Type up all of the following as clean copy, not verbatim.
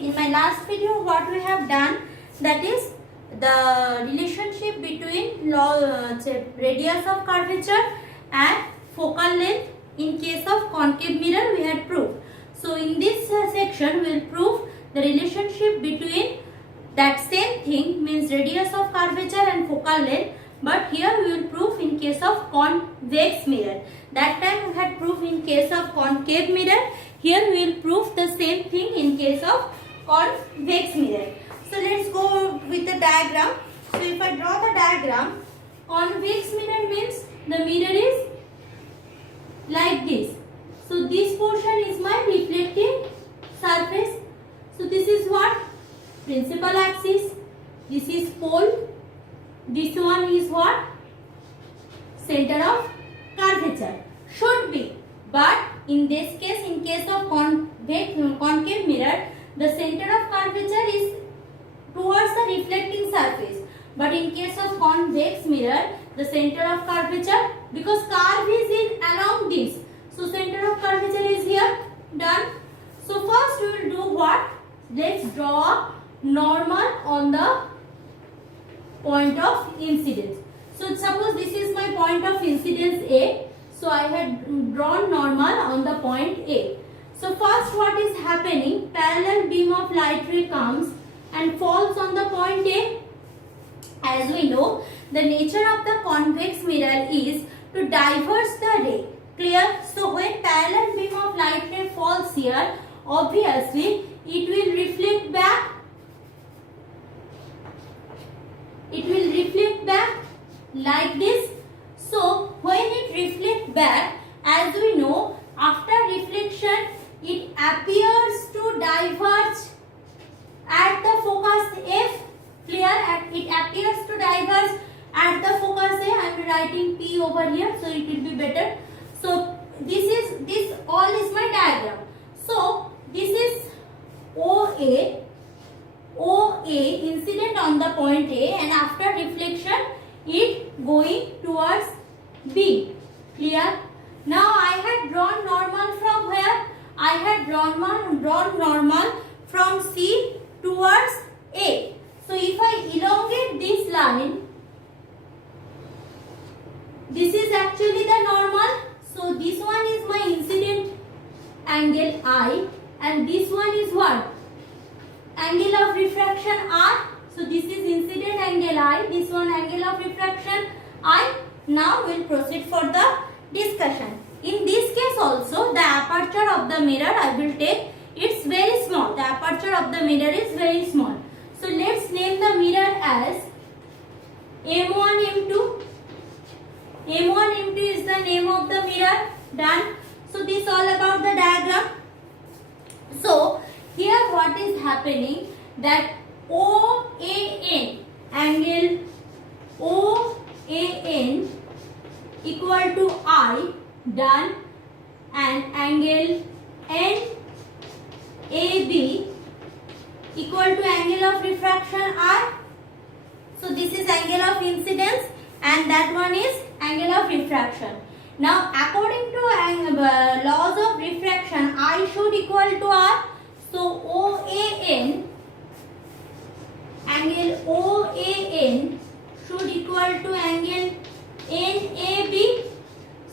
in my last video what we have done, that is the relationship between radius of curvature and focal length in case of concave mirror we had proved. So in this section we will prove the relationship between that same thing, means radius of curvature and focal length, but here we will prove in case of convex mirror. That time we had proved in case of concave mirror. Here we will prove the same thing in case of convex mirror. So let's go with the diagram. So if I draw the diagram, convex mirror means the mirror is like this. So this portion is my reflecting surface. So this is what? Principal axis. This is pole. This one is what? Center of curvature. Should be. But in this case, in case of concave mirror, the center of curvature is towards the reflecting surface. But in case of convex mirror, the center of curvature, because curve is in along this. So center of curvature is here. Done. So first we will do what? Let's draw normal on the point of incidence. So suppose this is my point of incidence A. So I had drawn normal on the point A. So first what is happening? Parallel beam of light ray comes and falls on the point A. As we know, the nature of the convex mirror is to diverge the ray. Clear? So when parallel beam of light ray falls here, obviously it will reflect back. It will reflect back like this. So when it reflects back, as we know, after reflection it appears to diverge at the focus F. Clear? It appears to diverge at the focus A. I am writing P over here, so it will be better. So this all is my diagram. So this is OA incident on the point A, and after reflection it going towards B. Clear? Now I had drawn normal from where? I had drawn normal from C towards A. So if I elongate this line, this is actually the normal. So this one is my incident angle I, and this one is what? Angle of refraction R. So this is incident angle I, this one angle of refraction I. Now we will proceed for the discussion. In this case also, the aperture of the mirror I will take, it's very small. The aperture of the mirror is very small. So let's name the mirror as M1, M2. M1, M2 is the name of the mirror. Done. So this all about the diagram. So here what is happening, that OAN, angle OAN equal to I, done, and angle NAB equal to angle of refraction R. So this is angle of incidence and that one is angle of refraction. Now according to laws of refraction, I should equal to R. So OAN, angle OAN should equal to angle NAB.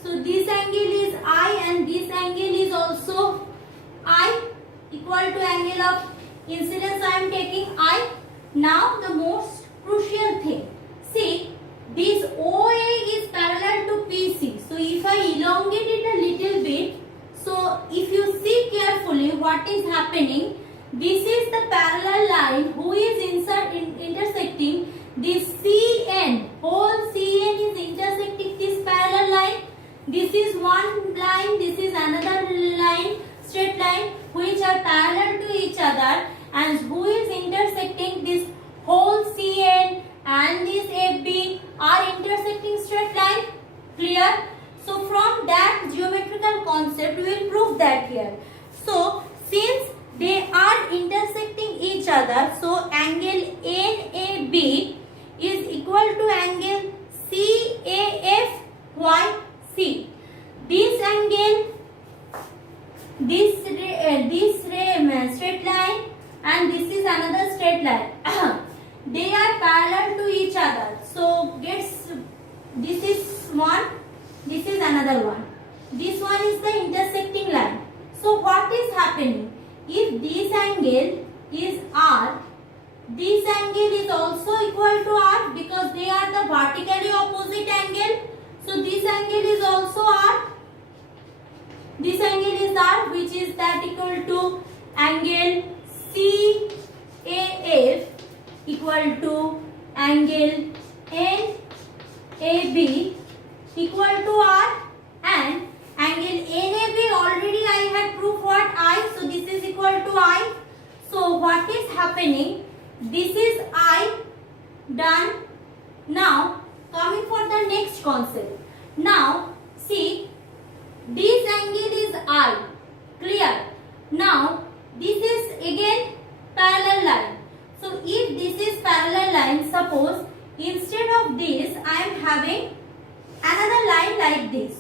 So this angle is I and this angle is also I, equal to angle of incidence I am taking I. Now the most crucial thing. See, this OA is parallel to PC. So if I elongate it a little bit, so if you see carefully what is happening, this is the parallel line who is intersecting this CN. Whole CN is intersecting this parallel line. This is one line, this is another line, straight line, which are parallel to each other, and who is intersecting this whole CN and this AB are intersecting straight line. Clear? So from that geometrical concept we will prove that here. So since they are intersecting each other, so angle NAB is equal to angle CAFYC. This angle, this straight line and line. They are parallel to each other. So this is one, this is another one. This one is the intersecting line. So what is happening? If this angle is R, this angle is also equal to R because they are the vertically opposite angle. So this angle is also R. This angle is R, which is that equal to angle CAF equal to angle NAB equal to R, and angle NAB already I had proved what I, so this is equal to I. So what is happening? This is I done. Now coming for the next concept. Now see, this angle is I, clear. Now this is again parallel line. So if this is parallel line, suppose instead of this I am having another line like this,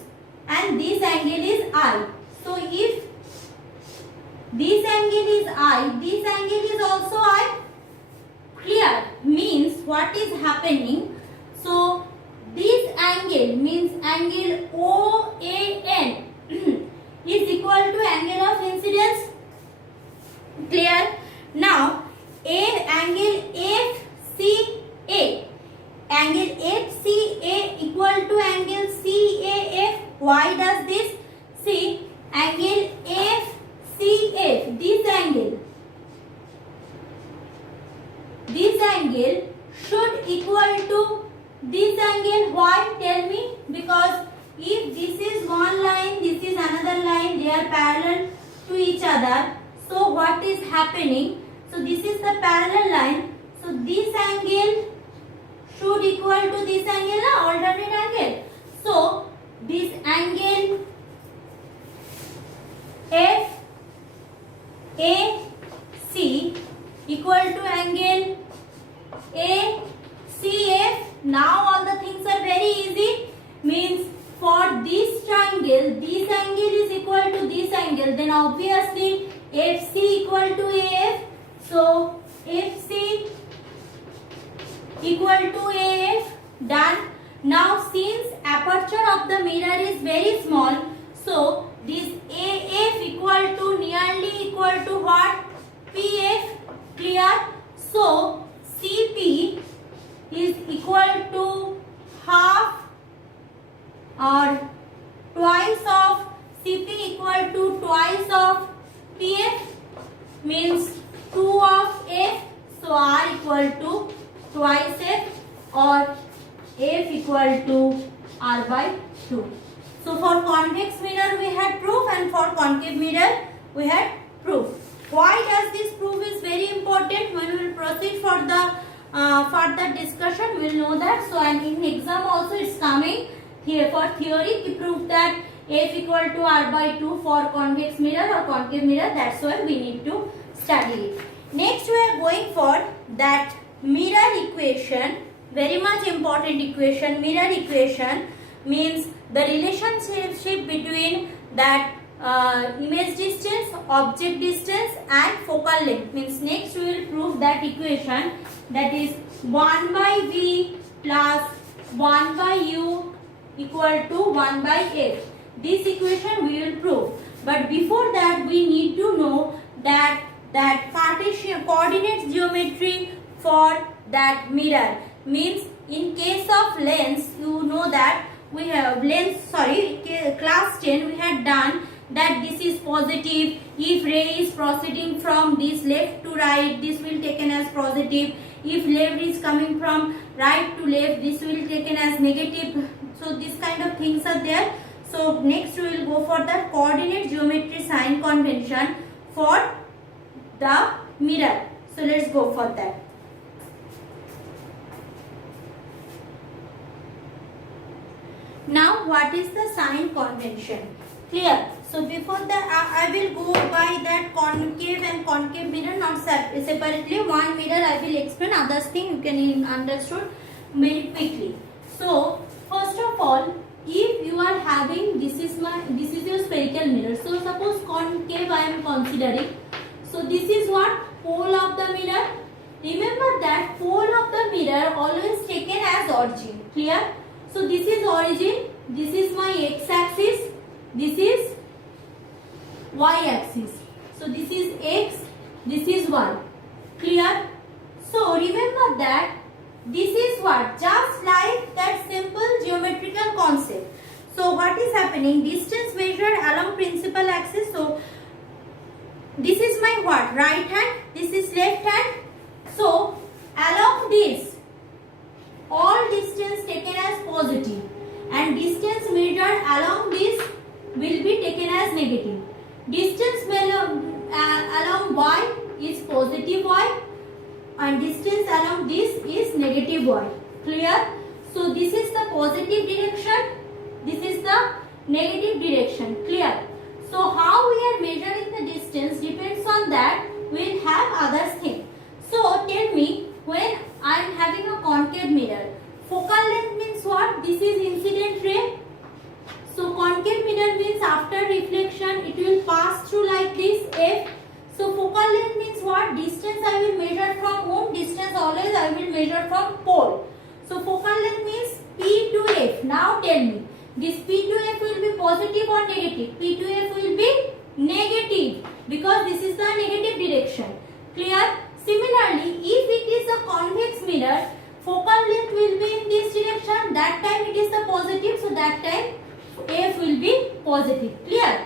and this angle is I. So if this angle is I, this angle is also I, clear. Means what is happening? So this angle means angle OAN is equal to angle of incidence, clear. Now angle FCA, angle FCA equal to angle CAF. Why does this? See, angle FCF, this angle should equal to this angle. Why? Tell me. Because if this is one line, this is another line, they are parallel to each other. So what is happening? So this is the parallel line. So this angle should equal to this angle, alternate angle. So this angle FAC equal to angle ACF. Now all the things are very easy. Means for this triangle, this angle is equal to this angle, then obviously FC equal to AF. So FC equal to AF, done. Now since aperture of the mirror is very small, so this AF equal to nearly equal to what? PF, clear. So CP is equal to half or twice of CP equal to twice of PF, means 2 of F. So R equal to twice F, or F equal to R by 2. So for convex mirror we had proof, and for concave mirror we had proof. Why does this proof is very important? When we will proceed for the further discussion, we will know that. So and in exam also it's coming here for theory to prove that F equal to R by 2 for convex mirror or concave mirror. That's why we need to study it. Next we are going for that mirror equation, very much important equation. Mirror equation means the relationship between that image distance, object distance and focal length. Means next we will prove that equation, that is 1 by V plus 1 by U equal to 1 by F. This equation we will prove. But before that we need to know that Cartesian coordinate geometry for that mirror. Means in case of lens, you know that we have class 10 we had done that this is positive. If ray is proceeding from this left to right, this will taken as positive. If left is coming from right to left, this will taken as negative. So this kind of things are there. So next we will go for the coordinate geometry sign convention for the mirror. So let's go for that. Now what is the sign convention? Clear. So before that I will go by that concave and concave mirror, not separately. One mirror I will explain, others thing you can understood very quickly. So first of all, if you are having this is your spherical mirror. So suppose concave I am considering. So this is what pole of the mirror, Remember that pole of the mirror always taken as origin. Clear? So this is origin. This is my x-axis. This is y-axis. So this is x. This is y. Clear? So remember that this is what? Just like that simple geometrical concept. So what is happening? Distance measured along principal axis. So this is my what? Right hand. This is left hand. So along this, all distance taken as positive and distance measured along this will be taken as negative. Distance along y is positive y and distance along this is negative y. Clear? So this is the positive direction. This is the negative direction. Clear? So how we are measuring the distance depends on that. We will have other things. So tell me, when I am having a concave mirror, focal length means what? This is incident ray. So concave mirror means after reflection it will pass through like this f. So focal length means what? Distance I will measure from whom? Distance always I will measure from pole. So focal length means P to F. Now tell me, this P to F will be positive or negative? P to F will be negative because this is the negative direction. Clear? Similarly, if it is a convex mirror, focal length will be in this direction. That time it is the positive. So that time F will be positive. Clear?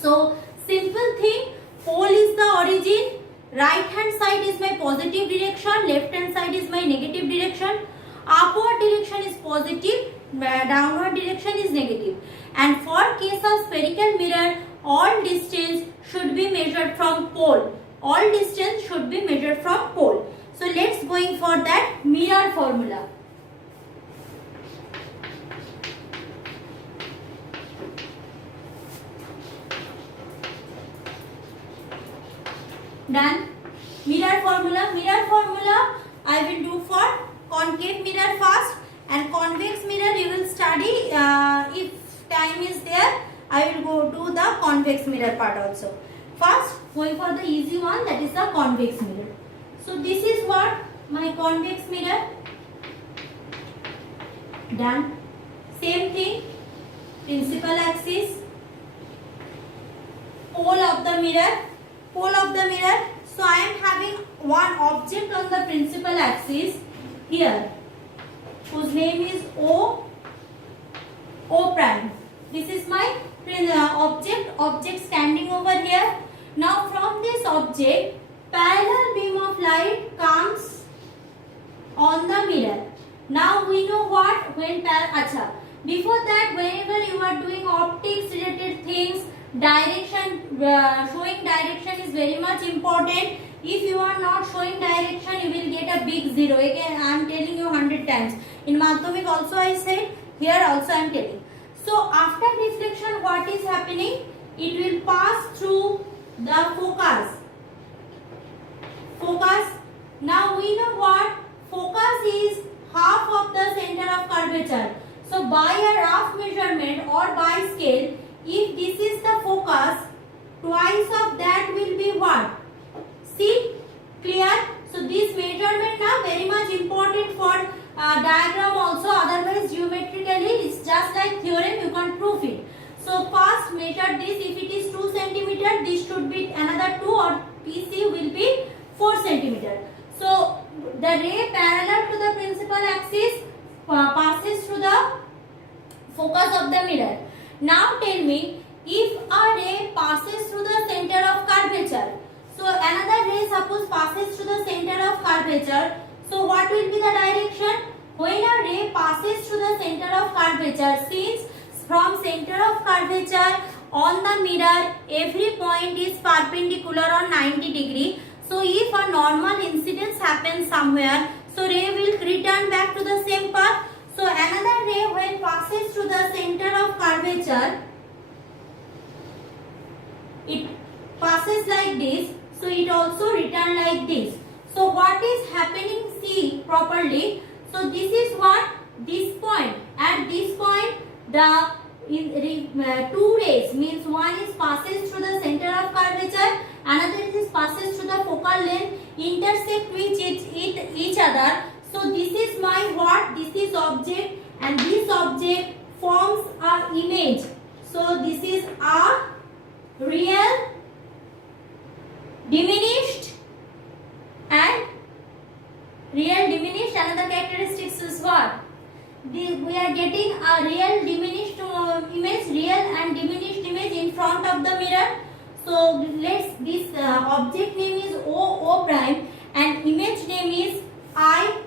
So simple thing. Pole is the origin. Right hand side is my positive direction. Left hand side is my negative direction. Upward direction is positive. Downward direction is negative. And for case of spherical mirror, all distance should be measured from pole. All distance should be measured from pole. So let's going for that mirror formula. Done. Mirror formula. Mirror formula I will do for concave mirror first, and convex mirror you will study if time is there. I will go do the convex mirror part also. First going for the easy one, that is the convex mirror. So this is what my convex mirror. Done. Same thing. Principal axis. Pole of the mirror. Pole of the mirror. So I am having one object on the principal axis here, whose name is O prime. This is my object standing over here. Now from this object, parallel beam of light comes on the mirror. Now we know what? Before that, whenever you are doing optics related things, direction, showing direction is very much important. If you are not showing direction, you will get a big zero. Again, I am telling you 100 times. In Madhyamik also I said, here also I am telling. So after reflection, what is happening? It will pass through the focus. Now we know what? Focus is half of the center of curvature. So by a rough measurement or by scale, if this is the focus, twice of that will be what? See? Clear? So this measurement now very much important for diagram also. Otherwise geometrically it's just like theorem, you can't prove it. So first measure this. If it is 2 cm, this should be another 2, or PC will be 4 cm. So the ray parallel to the principal axis passes through the focus of the mirror. Now tell me, if a ray passes through the center of curvature, so another ray suppose passes through the center of curvature, so what will be the direction? When a ray passes through the center of curvature, since from center of curvature on the mirror, every point is perpendicular on 90 degree. So if a normal incidence happens somewhere, so ray will return back to the same path. So another ray when passes through the center of curvature, it passes like this. So it also return like this. So what is happening? See properly. So this is what? This point. At this point, the two rays, means one is passes through the center of curvature, another is passes through the focal length. intersect with each other. So this is my what? This is object, and this object forms a image. So this is a real, diminished, and real diminished. Another characteristics is what? We are getting a real diminished image, real and diminished image in front of the mirror. So let's, this object name is O prime and image name is I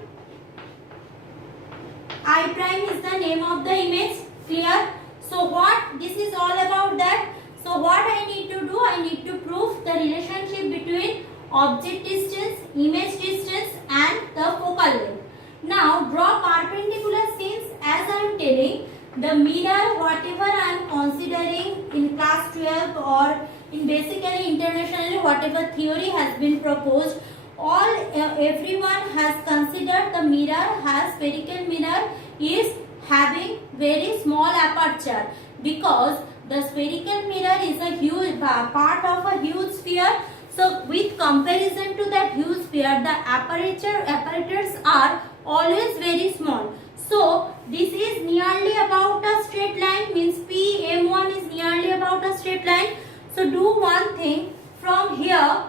prime is the name of the image. Clear? So what this is all about that. So what I need to do? I need to prove the relationship between object distance, image distance and the focal length. Now draw perpendicular since as I am telling the mirror, whatever I am considering in class 12 or in basically internationally, whatever theory has been proposed, everyone has considered the mirror has spherical mirror is having very small aperture, because the spherical mirror is a huge part of a huge sphere. So with comparison to that huge sphere, the apertures are always very small. So this is nearly about a straight line, means PM1 is nearly about a straight line. So do one thing, from here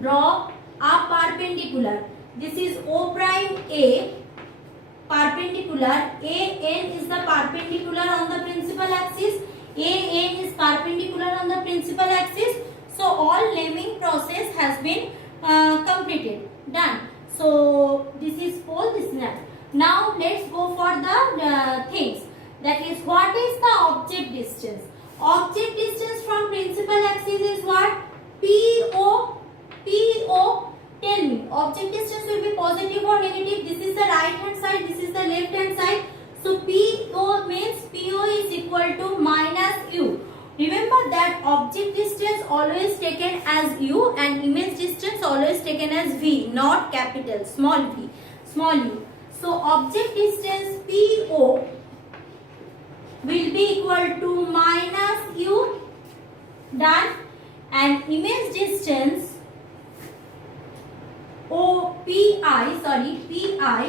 draw a perpendicular. This is O prime A, perpendicular. AN is the perpendicular on the principal axis. AN is perpendicular on the principal axis. So all naming process has been completed. Done. So this is pole, this is net. Now let's go for the things. That is, what is the object distance? Object distance from principal axis is what? PO. Tell me, object distance will be positive or negative? This is the right hand side, this is the left hand side. So PO means PO is equal to minus U. Remember that object distance always taken as U and image distance always taken as V, not capital, small v, small u. So object distance PO will be equal to minus U. Done. And image distance PI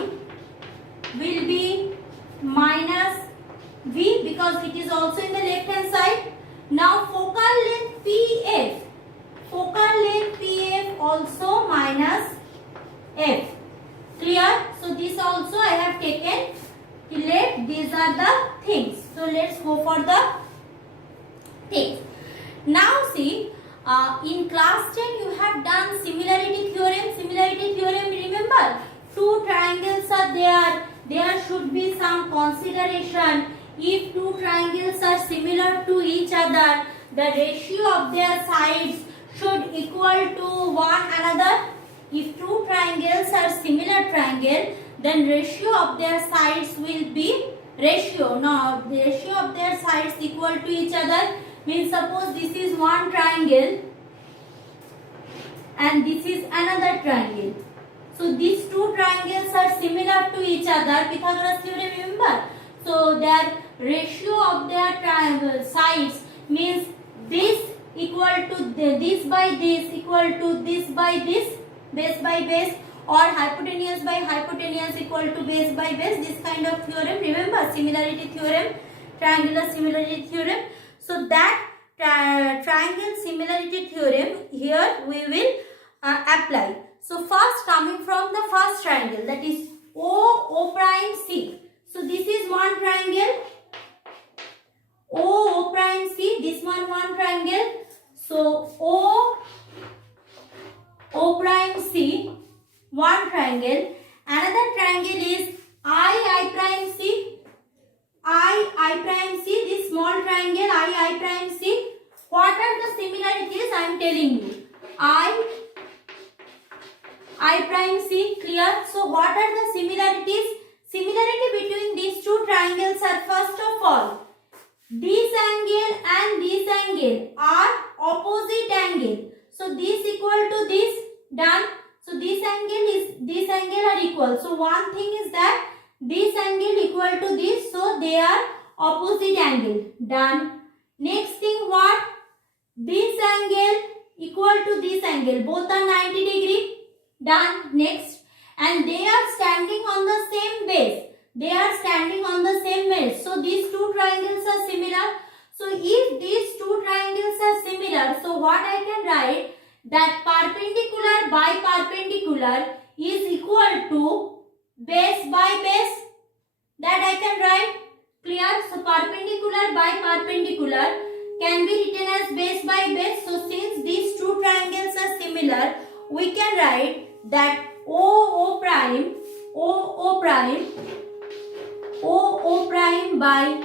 will be minus V, because it is also in the left hand side. Now focal length PF also minus F. Clear? So this also I have taken. These are the things. So let's go for the things. Now see, in class 10 you have done similarity theorem. Similarity theorem, remember, two triangles are there. There should be some consideration. If two triangles are similar to each other, the ratio of their sides should equal to one another. If two triangles are similar triangle, then ratio of their sides will be ratio. Now the ratio of their sides equal to each other means, suppose this is one triangle and this is another triangle. So these two triangles are similar to each other. Pythagoras theorem, remember? So their ratio of their triangle sides means this equal to this by this equal to this by this, base by base, or hypotenuse by hypotenuse equal to base by base. This kind of theorem, remember, similarity theorem, triangular similarity theorem. So that triangle similarity theorem here we will apply. So first, coming from the first triangle, that is O prime C. So this is one triangle, O prime C, this one triangle. So O prime C, one triangle. Another triangle is I prime C, I prime C, this small triangle I prime C. What are the similarities? I am telling you. I prime C, clear? So what are the similarities? Similarity between these two triangles are, first of all, this angle and this angle are opposite angle. So this equal to this, done. So this angle are equal. So one thing is that this angle equal to this, so they are opposite angle, done. Next thing, what? This angle equal to this angle, both are 90 degree. Done. Next. And they are standing on the same base. They are standing on the same base. So these two triangles are similar. So if these two triangles are similar, so what I can write, that perpendicular by perpendicular is equal to base by base. That I can write. Clear? So perpendicular by perpendicular can be written as base by base. So since these two triangles are similar, we can write that OO prime by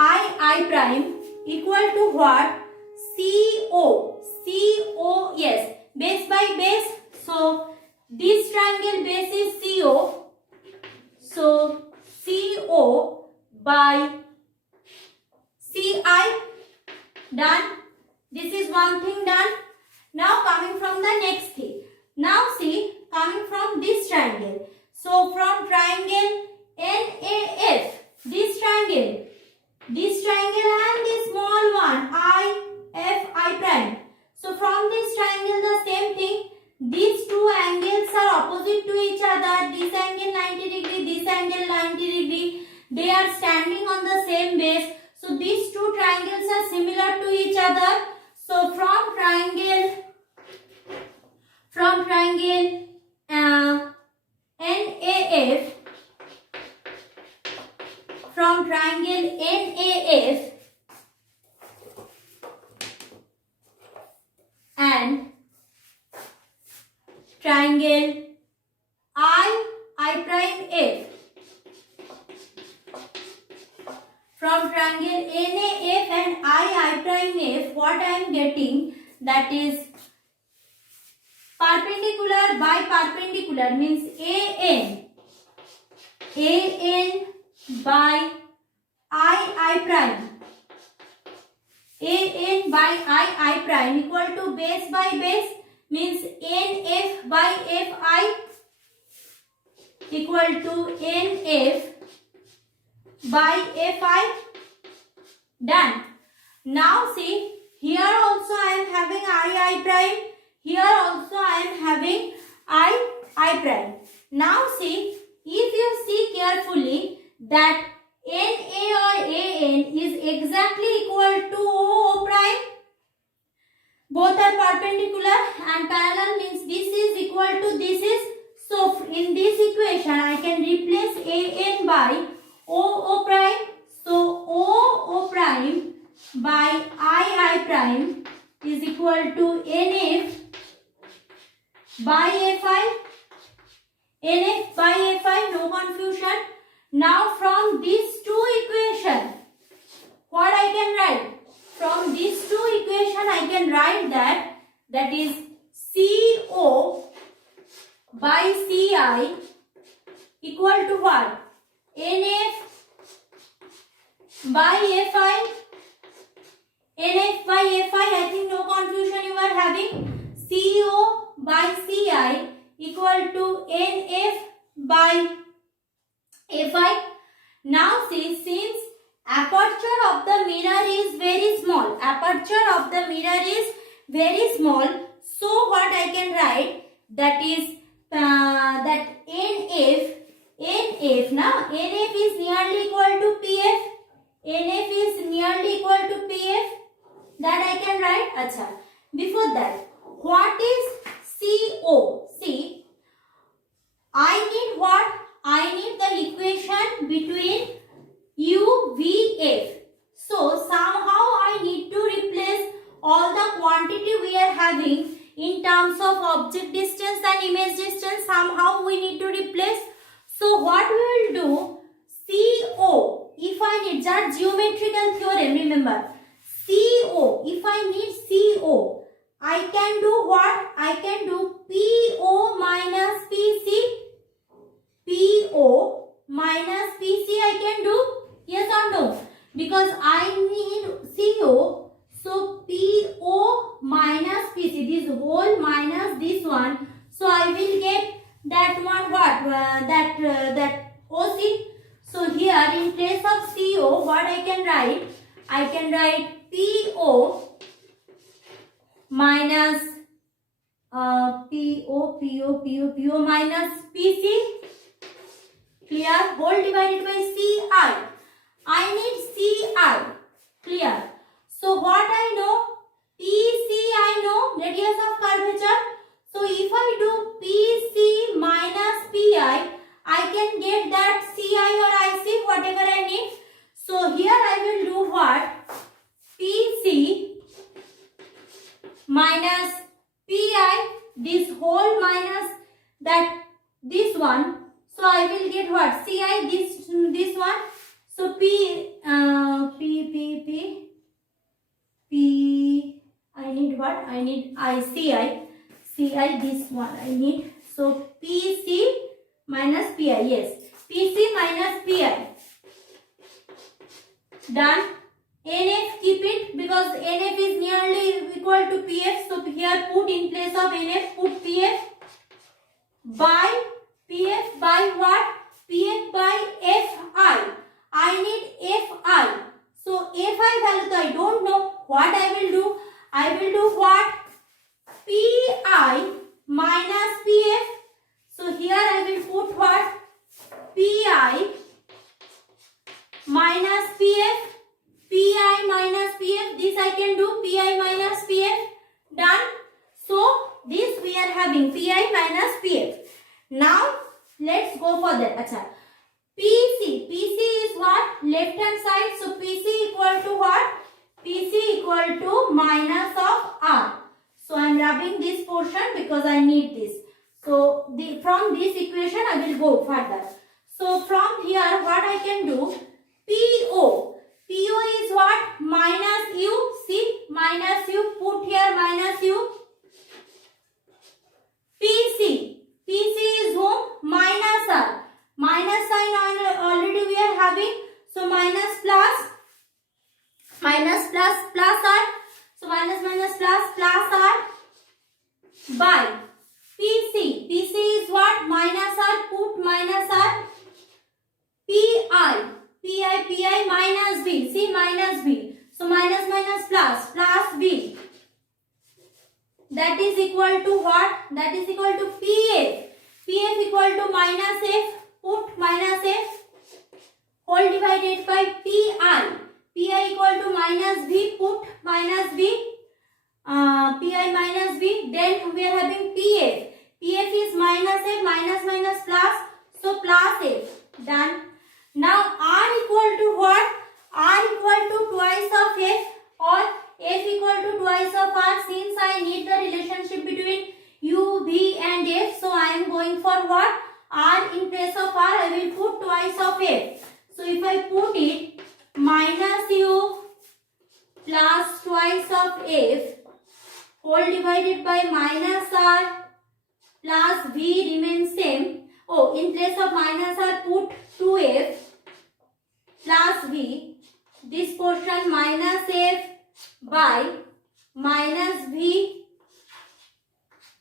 I prime equal to what? CO, yes, base by base. So this triangle base is CO. So CO by CI. Done. This is one thing done. Now coming from the next thing. Now see, coming from this triangle. So from triangle NAF, this triangle and this small one I prime. So from this triangle the same thing. These two angles are opposite to each other. This angle 90 degree, this angle 90 degree. They are standing on the same base. So these two triangles are similar to each other. So from triangle NAF, and triangle I prime F. From triangle NAF and I prime F, what I am getting, that is perpendicular by perpendicular means AN by I prime. AN by I prime equal to base by base means NF by FI equal to NF by Fi. Done. Now see, here also I am having I prime. Here also I am having I prime. Now see, if you see carefully that NA or AN is exactly equal to O prime. Both are perpendicular and parallel means this is equal to this is. So in this equation I can replace AN by O prime. So O prime by I prime is equal to NF by Fi. NF by Fi, no confusion. Now from these two equations, what I can write? From these two equations I can write that is CO by CI equal to what? NF by Fi. NF by Fi, I think no confusion you are having. CO by CI equal to NF by Fi. Now see, since aperture of the mirror is very small, so what I can write, that is that NF now, NF is nearly equal to PF. NF is nearly equal to PF. That I can write. Acha. Before that, what is CO? See, I need what? I need the equation between U, V, F. So somehow I need to replace all the quantity we are having in terms of object distance and image distance. Somehow we need to replace. So what we will do? CO. If I need that geometrical theorem, remember. CO. If I need CO, I can do what? I can do PO minus PC. PO minus PC I can do. Yes or no? Because I need CO. So PO minus PC. This whole minus this one. So I will get that one what? That OC. So here in place of CO, what I can write? I can write PO minus PO minus PC, clear, whole divided by CI. I need CI, clear. So what I know, PC I know, radius of curvature. So if I do PC minus PI, I can get that CI or IC, whatever I need. So here I will do what? PC minus PI, this whole minus that this one. So I will get what? CI, this one. So P I need what? I need ICI. CI, this one I need. So PC minus PI. Yes, PC minus PI. Done. NF, keep it, because NF is nearly equal to PF. So here put in place of NF, put PF by what? PF by FI. I need FI. So FI value I don't know. What I will do? I will do what? PI minus PF. So here I will put what? PI minus PF. PI minus PF. This I can do. PI minus PF. Done. So this we are having PI minus PF. Now let's go for that. Acha. PC is what? Left hand side. So PC equal to what? PC equal to minus of R. So I am rubbing this portion because I need this. So from this equation I will go further. So from here what I can do? PO is what? Minus U. See, minus U. Put here minus U. PC is whom? Minus R. Minus sign already we are having. So minus plus R. So minus plus R by PC. PC is what? Minus R. Put minus R. PI minus V. See, minus V. So minus plus V. That is equal to what? That is equal to PF. PF equal to minus F. Put minus F whole divided by PI. PI equal to minus V. Put minus V. PI minus V. Then we are having PF. PF is minus F. Minus plus. So plus F. Done. Now R equal to what? R equal to twice of F or F equal to twice of R. Since I need the relationship between U, V and F, so I am going for what? R in place of R, I will put twice of F. So if I put it minus U plus twice of F whole divided by minus R plus V remains same. Oh, in place of minus R put 2F plus V. This portion minus F by minus V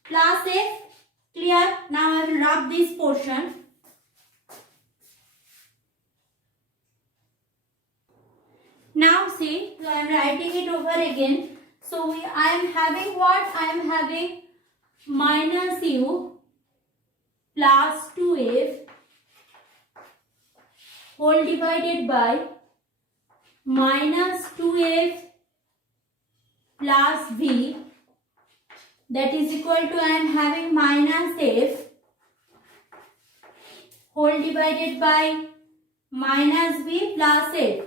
plus F. Clear? Now I will rub this portion. Now see, so I am writing it over again. So I am having what? I am having minus U plus 2F whole divided by minus 2F plus V, that is equal to I am having minus F whole divided by minus V plus F.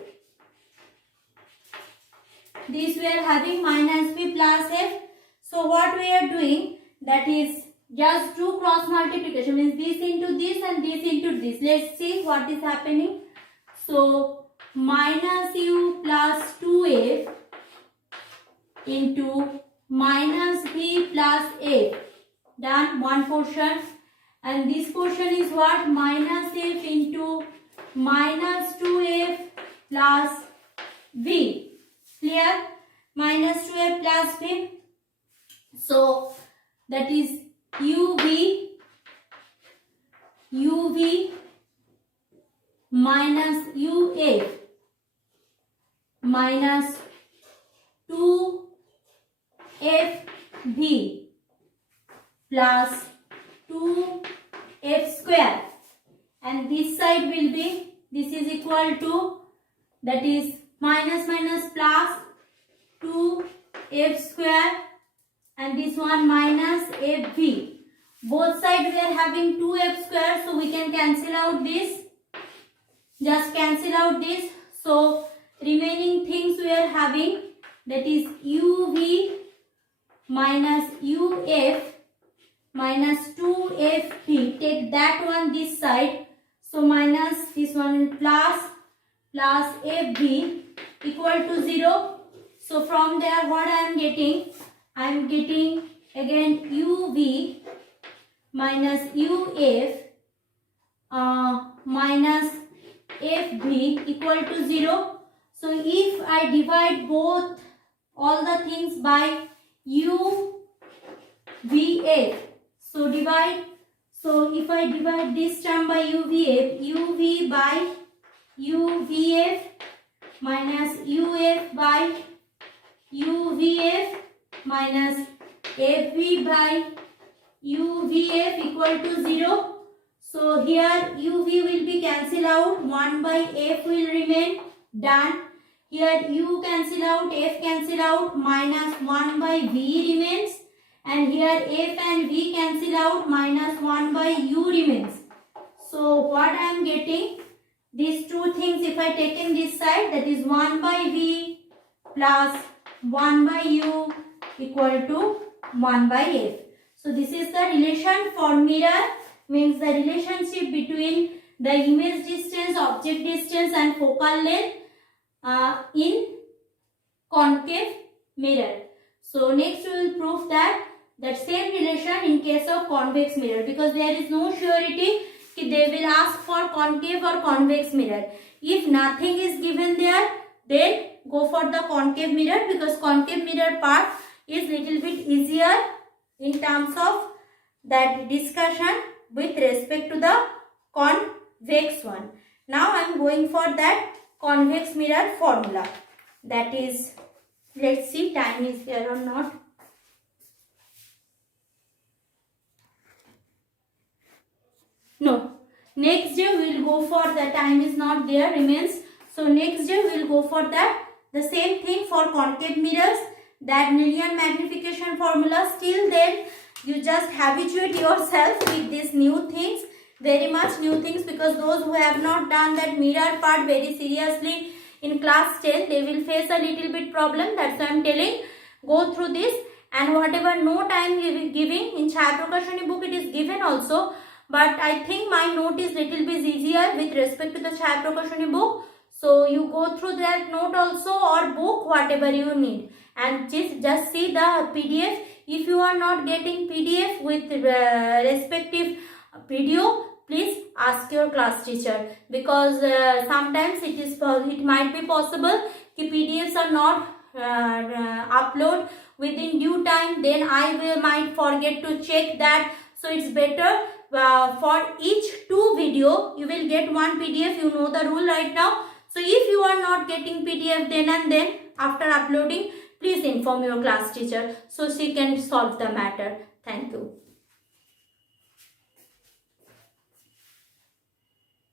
This we are having minus V plus F. So what we are doing, that is just do cross multiplication, means this into this and this into this. Let's see what is happening. So minus U plus 2F into minus V plus F. Done. One portion. And this portion is what? Minus F into minus 2F plus V. Clear? Minus 2F plus V. So that is UV minus UF minus 2FV plus 2f square, and this side will be, this is equal to, that is minus minus plus 2f square, and this one minus fv. Both sides we are having 2f square, so we can cancel out this. Just cancel out this. So remaining things we are having, that is uv minus uf minus 2fp. Take that one this side. So minus this one plus fv equal to 0. So from there what I am getting? I am getting again uv minus uf minus fv equal to 0. So if I divide both all the things by uvf, so if I divide this term by uvf, uv by uvf minus uf by uvf minus fv by uvf equal to 0. So here uv will be cancelled out, 1 by f will remain, done. Here u cancel out, f cancel out, minus 1 by v remains, and here f and v cancel out, minus 1 by u remains. So what I am getting? These two things if I take in this side, that is 1 by v plus 1 by u equal to 1 by f. So this is the relation for mirror, means the relationship between the image distance, object distance and focal length in concave mirror. So next we will prove that same relation in case of convex mirror, because there is no surety कि they will ask for concave or convex mirror. If nothing is given there, then go for the concave mirror, because concave mirror part is little bit easier in terms of that discussion with respect to the convex one. Now I am going for that convex mirror formula. That is, let's see time is there or not. No, next day we will go for the time is not there, remains. So next day we will go for that. The same thing for concave mirrors, that million magnification formula. Still then you just habituate yourself with these new things, very much new things, because those who have not done that mirror part very seriously in class 10, they will face a little bit problem. That's why I am telling, go through this, and whatever note I am giving in Chhaya Prakashani book, it is given also. But I think my note is little bit easier with respect to the Chhaya Prakashani book. So you go through that note also, or book, whatever you need, and just see the PDF. If you are not getting PDF with respective video, please ask your class teacher, because sometimes it might be possible कि PDFs are not upload within due time. Then I might forget to check that. So it's better for each 2 video you will get 1 PDF. You know the rule right now. So if you are not getting PDF then and then after uploading, please inform your class teacher so she can solve the matter. Thank you.